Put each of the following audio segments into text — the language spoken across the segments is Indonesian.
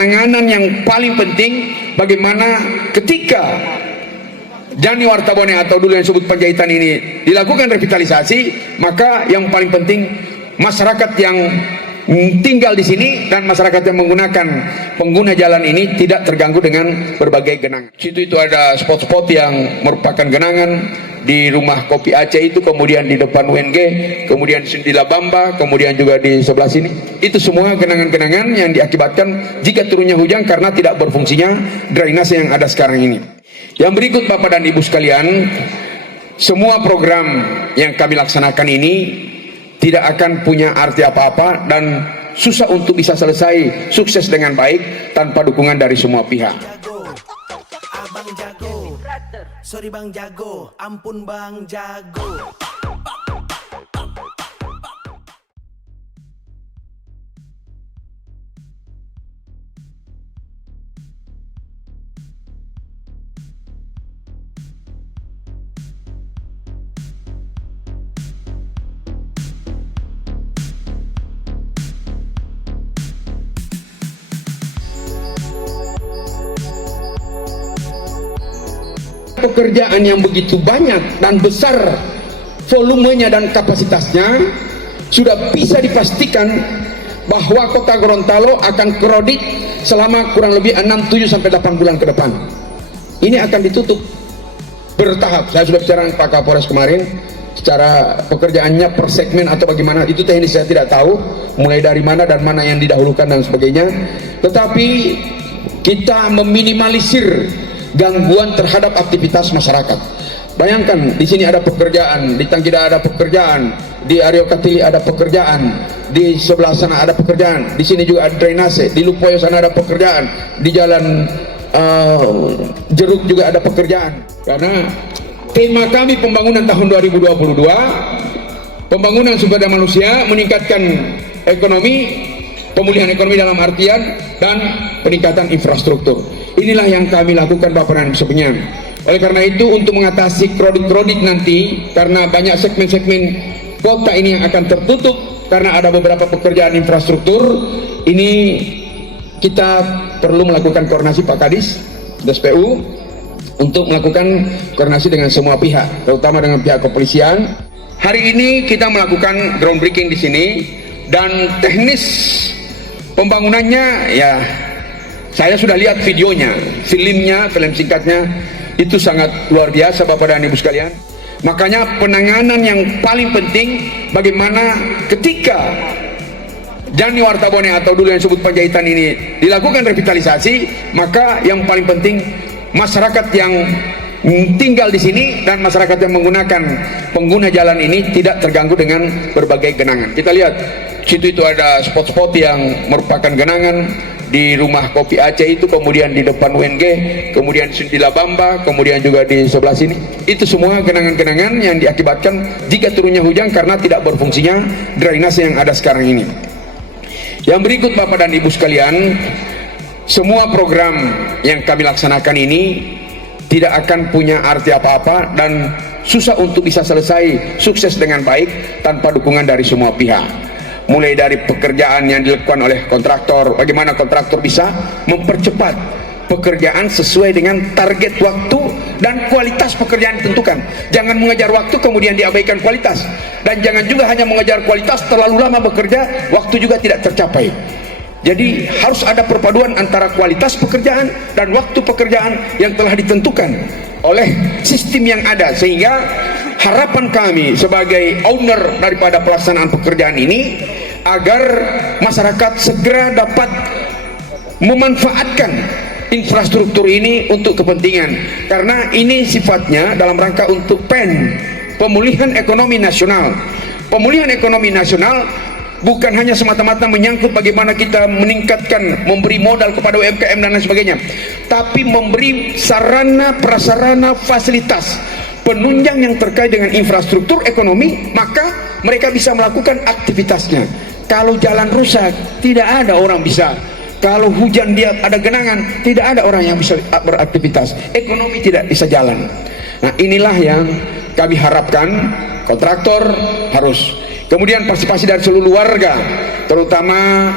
Penanganan yang paling penting bagaimana ketika Jani Wartabone atau dulu yang disebut Panjaitan ini dilakukan revitalisasi, maka yang paling penting masyarakat yang tinggal di sini dan masyarakat yang menggunakan pengguna jalan ini tidak terganggu dengan berbagai genangan. Situ itu ada spot-spot yang merupakan genangan di rumah kopi Aceh itu, kemudian di depan UNG, kemudian di Labamba, kemudian juga di sebelah sini. Itu semua genangan-genangan yang diakibatkan jika turunnya hujan karena tidak berfungsinya drainase yang ada sekarang ini. Yang berikut Bapak dan Ibu sekalian, semua program yang kami laksanakan ini tidak akan punya arti apa-apa dan susah untuk bisa selesai sukses dengan baik tanpa dukungan dari semua pihak. Abang jago, sorry bang jago, ampun bang jago. Pekerjaan yang begitu banyak dan besar volumenya dan kapasitasnya, sudah bisa dipastikan bahwa kota Gorontalo akan kredit selama kurang lebih 6-7-8 bulan ke depan. Ini akan ditutup bertahap. Saya sudah bicara dengan Pak Kapolres kemarin, secara pekerjaannya per segmen atau bagaimana, itu teknis saya tidak tahu mulai dari mana dan mana yang didahulukan dan sebagainya, tetapi kita meminimalisir gangguan terhadap aktivitas masyarakat. Bayangkan, di sini ada pekerjaan, di Tanggida ada pekerjaan, di Aryo Katili ada pekerjaan, di sebelah sana ada pekerjaan, di sini juga ada drainase, di Lupoyo sana ada pekerjaan, di jalan Jeruk juga ada pekerjaan. Karena tema kami pembangunan tahun 2022, pembangunan sumber daya manusia, meningkatkan ekonomi, pemulihan ekonomi dalam artian dan peningkatan infrastruktur. Inilah yang kami lakukan Bapak dan Ibu sekalian. Oleh karena itu, untuk mengatasi kredit-kredit nanti, karena banyak segmen-segmen kota ini yang akan tertutup karena ada beberapa pekerjaan infrastruktur, ini kita perlu melakukan koordinasi Pak Kadis, DSPU, untuk melakukan koordinasi dengan semua pihak, terutama dengan pihak kepolisian. Hari ini kita melakukan groundbreaking di sini, dan teknis pembangunannya ya saya sudah lihat videonya, film singkatnya, itu sangat luar biasa Bapak dan Ibu sekalian. Makanya penanganan yang paling penting bagaimana ketika Jani Wartabone atau dulu yang disebut Panjaitan ini dilakukan revitalisasi, maka yang paling penting masyarakat yang tinggal di sini dan masyarakat yang menggunakan pengguna jalan ini tidak terganggu dengan berbagai genangan. Kita lihat situ itu ada spot-spot yang merupakan genangan di rumah kopi Aceh itu, kemudian di depan UNG, kemudian di Labamba, kemudian juga di sebelah sini. Itu semua genangan-genangan yang diakibatkan jika turunnya hujan karena tidak berfungsinya drainase yang ada sekarang ini. Yang berikut Bapak dan Ibu sekalian, semua program yang kami laksanakan ini tidak akan punya arti apa-apa dan susah untuk bisa selesai sukses dengan baik tanpa dukungan dari semua pihak. Mulai dari pekerjaan yang dilakukan oleh kontraktor, bagaimana kontraktor bisa mempercepat pekerjaan sesuai dengan target waktu dan kualitas pekerjaan ditentukan. Jangan mengejar waktu kemudian diabaikan kualitas, dan jangan juga hanya mengejar kualitas terlalu lama bekerja, waktu juga tidak tercapai. Jadi harus ada perpaduan antara kualitas pekerjaan dan waktu pekerjaan yang telah ditentukan oleh sistem yang ada, sehingga harapan kami sebagai owner daripada pelaksanaan pekerjaan ini agar masyarakat segera dapat memanfaatkan infrastruktur ini untuk kepentingan, karena ini sifatnya dalam rangka untuk pemulihan ekonomi nasional. Pemulihan ekonomi nasional bukan hanya semata-mata menyangkut bagaimana kita meningkatkan, memberi modal kepada UMKM dan lain sebagainya, tapi memberi sarana, prasarana, fasilitas, penunjang yang terkait dengan infrastruktur ekonomi, maka mereka bisa melakukan aktivitasnya. Kalau jalan rusak, tidak ada orang bisa. Kalau hujan dia ada genangan, tidak ada orang yang bisa beraktivitas. Ekonomi tidak bisa jalan. Nah, inilah yang kami harapkan kontraktor harus. Kemudian partisipasi dari seluruh warga, terutama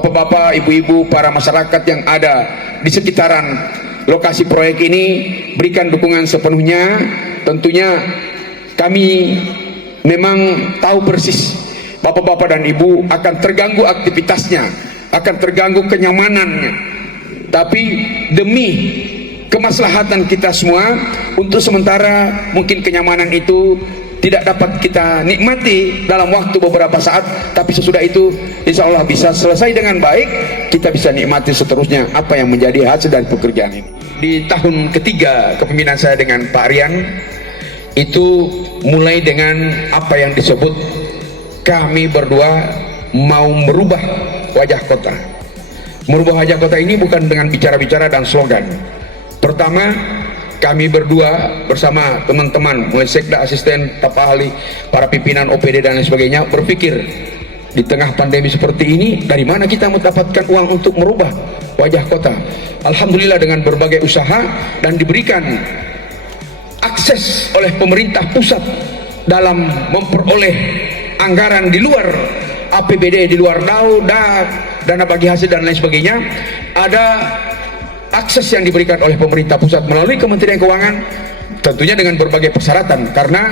bapak-bapak, ibu-ibu, para masyarakat yang ada di sekitaran lokasi proyek ini berikan dukungan sepenuhnya. Tentunya kami memang tahu persis bapak-bapak dan ibu akan terganggu aktivitasnya, akan terganggu kenyamanannya. Tapi demi kemaslahatan kita semua, untuk sementara mungkin kenyamanan itu tidak dapat kita nikmati dalam waktu beberapa saat, tapi sesudah itu insya Allah bisa selesai dengan baik, kita bisa nikmati seterusnya apa yang menjadi hasil dari pekerjaan ini. Di tahun ketiga kepemimpinan saya dengan Pak Rian, itu mulai dengan apa yang disebut kami berdua mau merubah wajah kota. Merubah wajah kota ini bukan dengan bicara-bicara dan slogan. Pertama, kami berdua bersama teman-teman mulai sekda, asisten, staf ahli, para pimpinan OPD dan lain sebagainya berpikir, di tengah pandemi seperti ini dari mana kita mendapatkan uang untuk merubah wajah kota. Alhamdulillah dengan berbagai usaha dan diberikan akses oleh pemerintah pusat dalam memperoleh anggaran di luar APBD, di luar dana bagi hasil dan lain sebagainya, ada akses yang diberikan oleh pemerintah pusat melalui Kementerian Keuangan, tentunya dengan berbagai persyaratan. Karena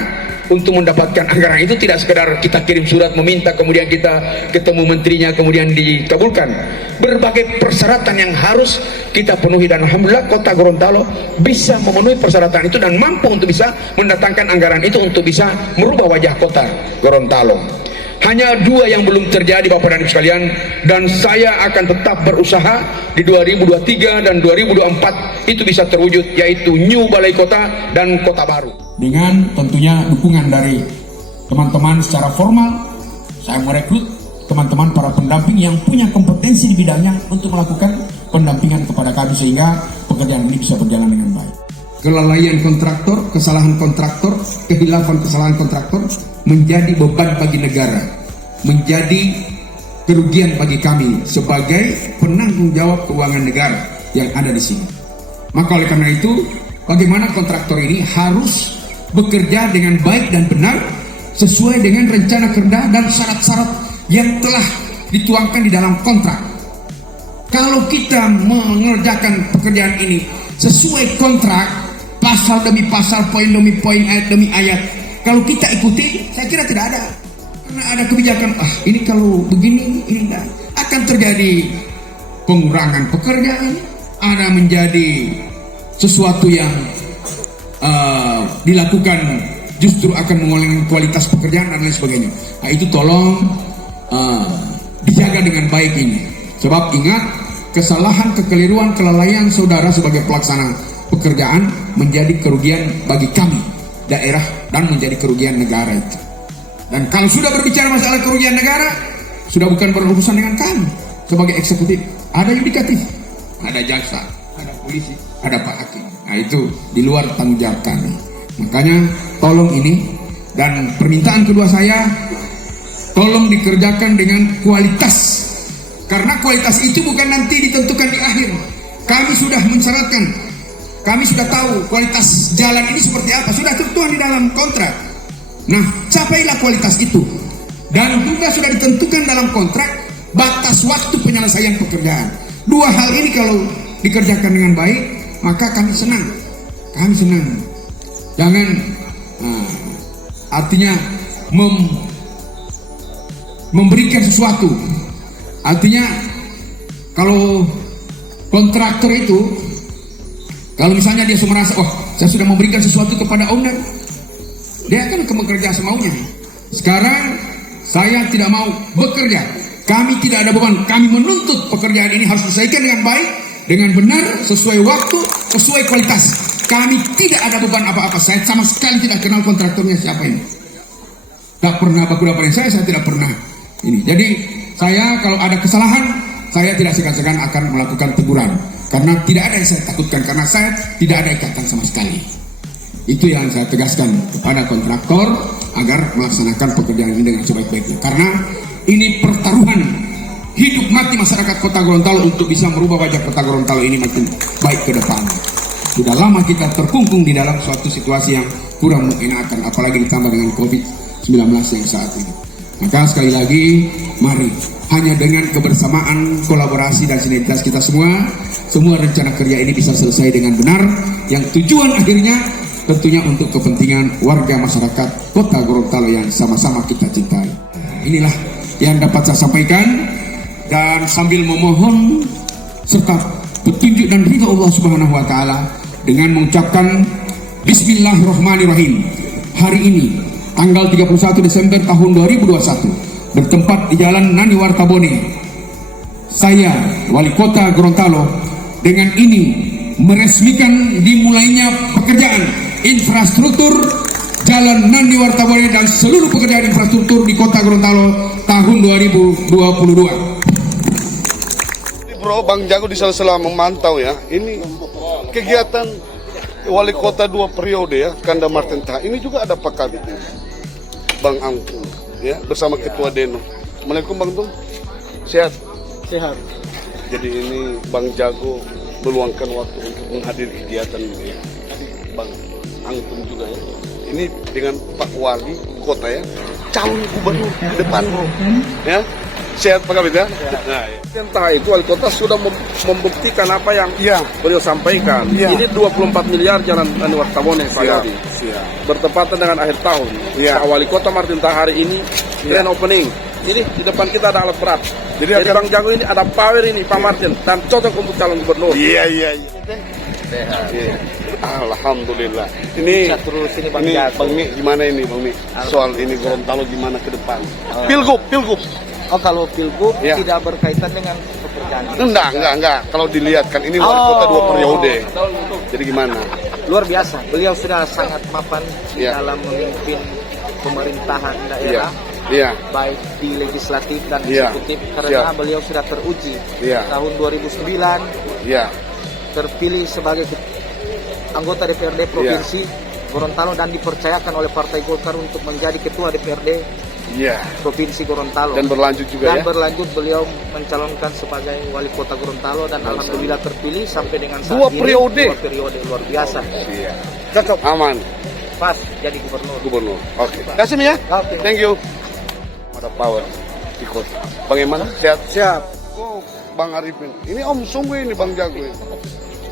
untuk mendapatkan anggaran itu tidak sekedar kita kirim surat meminta kemudian kita ketemu menterinya kemudian dikabulkan. Berbagai persyaratan yang harus kita penuhi, dan alhamdulillah Kota Gorontalo bisa memenuhi persyaratan itu dan mampu untuk bisa mendatangkan anggaran itu untuk bisa merubah wajah Kota Gorontalo. Hanya dua yang belum terjadi Bapak dan Ibu sekalian, dan saya akan tetap berusaha di 2023 dan 2024 itu bisa terwujud, yaitu New Balai Kota dan Kota Baru. Dengan tentunya dukungan dari teman-teman secara formal, saya merekrut teman-teman para pendamping yang punya kompetensi di bidangnya untuk melakukan pendampingan kepada kami sehingga pekerjaan ini bisa berjalan dengan baik. Kelalaian kontraktor, kesalahan kontraktor, kehilafan kesalahan kontraktor menjadi beban bagi negara, menjadi kerugian bagi kami sebagai penanggung jawab keuangan negara yang ada di sini. Maka oleh karena itu, bagaimana kontraktor ini harus bekerja dengan baik dan benar sesuai dengan rencana kerja dan syarat-syarat yang telah dituangkan di dalam kontrak. Kalau kita mengerjakan pekerjaan ini sesuai kontrak, pasal demi pasal, poin demi poin, ayat demi ayat, kalau kita ikuti, saya kira tidak ada. Karena ada kebijakan, ini kalau begini, ini enggak. Akan terjadi pengurangan pekerjaan, ada menjadi sesuatu yang dilakukan justru akan mengurangi kualitas pekerjaan dan lain sebagainya. Nah, itu tolong dijaga dengan baik ini. Sebab ingat, kesalahan, kekeliruan, kelalaian saudara sebagai pelaksana pekerjaan menjadi kerugian bagi kami, daerah, dan menjadi kerugian negara itu. Dan kalau sudah berbicara masalah kerugian negara, sudah bukan berurusan dengan kami sebagai eksekutif. Ada yudikatif, ada jaksa, ada polisi, ada pak hakim. Nah itu di luar tanggung jawab kami. Makanya tolong ini, dan permintaan kedua saya, tolong dikerjakan dengan kualitas. Karena kualitas itu bukan nanti ditentukan di akhir. Kami sudah mensyaratkan, kami sudah tahu kualitas jalan ini seperti apa, sudah tertuang di dalam kontrak. Nah, capailah kualitas itu. Dan juga sudah ditentukan dalam kontrak batas waktu penyelesaian pekerjaan. Dua hal ini kalau dikerjakan dengan baik, maka kami senang. Kami senang. Jangan artinya memberikan sesuatu. Artinya kalau kontraktor itu, kalau misalnya dia merasa, saya sudah memberikan sesuatu kepada owner, dia akan bekerja semaunya. Sekarang saya tidak mau bekerja, kami tidak ada beban, kami menuntut pekerjaan ini harus diselesaikan dengan baik, dengan benar, sesuai waktu, sesuai kualitas. Kami tidak ada beban apa-apa. Saya sama sekali tidak kenal kontraktornya siapa ini. Tak pernah baku-bakuin saya tidak pernah ini. Jadi saya kalau ada kesalahan, saya tidak segan-segan akan melakukan teguran. Karena tidak ada yang saya takutkan, karena saya tidak ada ikatan sama sekali. Itu yang saya tegaskan kepada kontraktor agar melaksanakan pekerjaan ini dengan sebaik-baiknya. Karena ini pertaruhan hidup mati masyarakat Kota Gorontalo untuk bisa merubah wajah Kota Gorontalo ini makin baik ke depan. Sudah lama kita terkungkung di dalam suatu situasi yang kurang mengenakan, apalagi ditambah dengan COVID-19 yang saat ini. Maka sekali lagi, mari hanya dengan kebersamaan, kolaborasi dan sinergitas kita semua rencana kerja ini bisa selesai dengan benar, yang tujuan akhirnya tentunya untuk kepentingan warga masyarakat Kota Gorontalo yang sama-sama kita cintai. Inilah yang dapat saya sampaikan, dan sambil memohon serta petunjuk dan ridha Allah Subhanahu wa taala dengan mengucapkan Bismillahirrahmanirrahim. Hari ini tanggal 31 Desember tahun 2021 bertempat di Jalan Nani Wartabone, saya Wali Kota Gorontalo dengan ini meresmikan dimulainya pekerjaan infrastruktur Jalan Nani Wartabone dan seluruh pekerjaan infrastruktur di Kota Gorontalo tahun 2022. Bro, Bang Jago di sela-sela memantau ya. Ini kegiatan Wali Kota 2 periode ya, Kanda Martin Taha. Ini juga ada Pak Kabit, Bang Angkung ya, bersama Ketua Deno. Assalamualaikum Bang Tung. Sehat? Sehat. Jadi ini Bang Jago meluangkan waktu untuk menghadiri kegiatan ini ya. Bang Angkung juga ya. Ini dengan Pak Wali Kota ya, calon gubernur ke depan bro. Ya. Sehat Pak Kabit ya? Nah, ya. Entah itu wali kota sudah membuktikan apa yang beliau sampaikan. Ini 24 miliar jalan Nani Wartabone Pak Yadi. Bertepatan dengan akhir tahun. Pak Wali Kota Martin Taha hari ini grand opening. Ini di depan kita ada alat berat. Jadi Bang Jago ini ada power ini Pak Martin dan cocok untuk calon gubernur. Iya. Alhamdulillah. Ini Bang Mi gimana ini Bang Mi? Soal ini Gorontalo gimana ke depan? Pilgub. Oh, kalau pilgub tidak berkaitan dengan pekerjaan. Enggak. Kalau dilihat kan ini Wali Kota 2 periode. Jadi gimana? Luar biasa. Beliau sudah sangat mapan dalam memimpin pemerintahan daerah. Baik di legislatif dan eksekutif karena beliau sudah teruji. Tahun 2009 terpilih sebagai anggota DPRD Provinsi Gorontalo dan dipercayakan oleh Partai Golkar untuk menjadi Ketua DPRD Provinsi Gorontalo. Dan berlanjut juga dan berlanjut beliau mencalonkan sebagai Wali Kota Gorontalo dan alhamdulillah terpilih sampai dengan saat ini. 2 periode luar biasa. Cocok, aman. Pas jadi gubernur. Oke. Kasih ya. Thank you. Ada power di kota. Bagaimana? Sehat. Oh, Bang Arifin. Ini Om sungguh ini Bang Jago ini.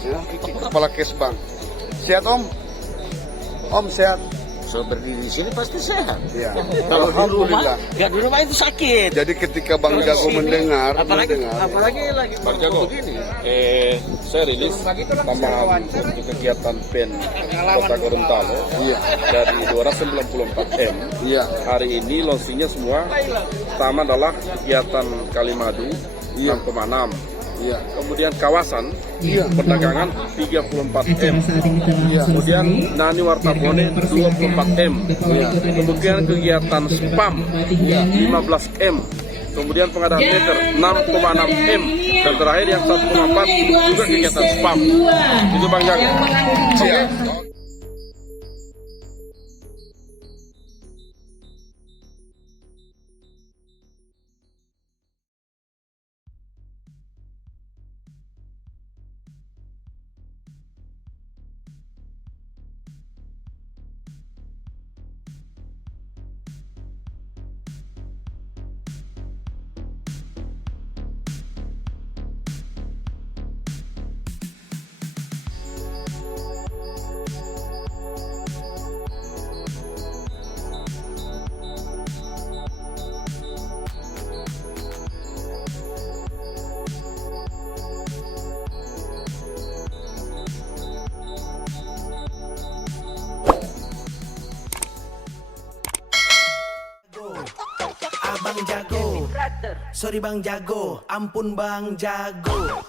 Ya, kepala Kesbang. Sehat Om? Om sehat. So berdiri di sini pasti sehat. Ya. Kalau di rumah itu sakit. Jadi ketika Bang Jago mendengar, apalagi lagi Bang Jago begini. Saya rilis tambahan untuk kegiatan PEN Kota Gorontalo dari 294 M. Hari ini launchingnya semua. Pertama adalah kegiatan Kalimadu 6,6. Kemudian kawasan perdagangan 34 M. Kemudian Nani Wartabone 24 M. Kemudian kegiatan spam 15 M. Kemudian pengadaan meter 6,6 M. Dan terakhir yang 1,4 juga kegiatan spam. Itu Bang Jago. Oke. Abang Jago, sorry Bang Jago, ampun Bang Jago.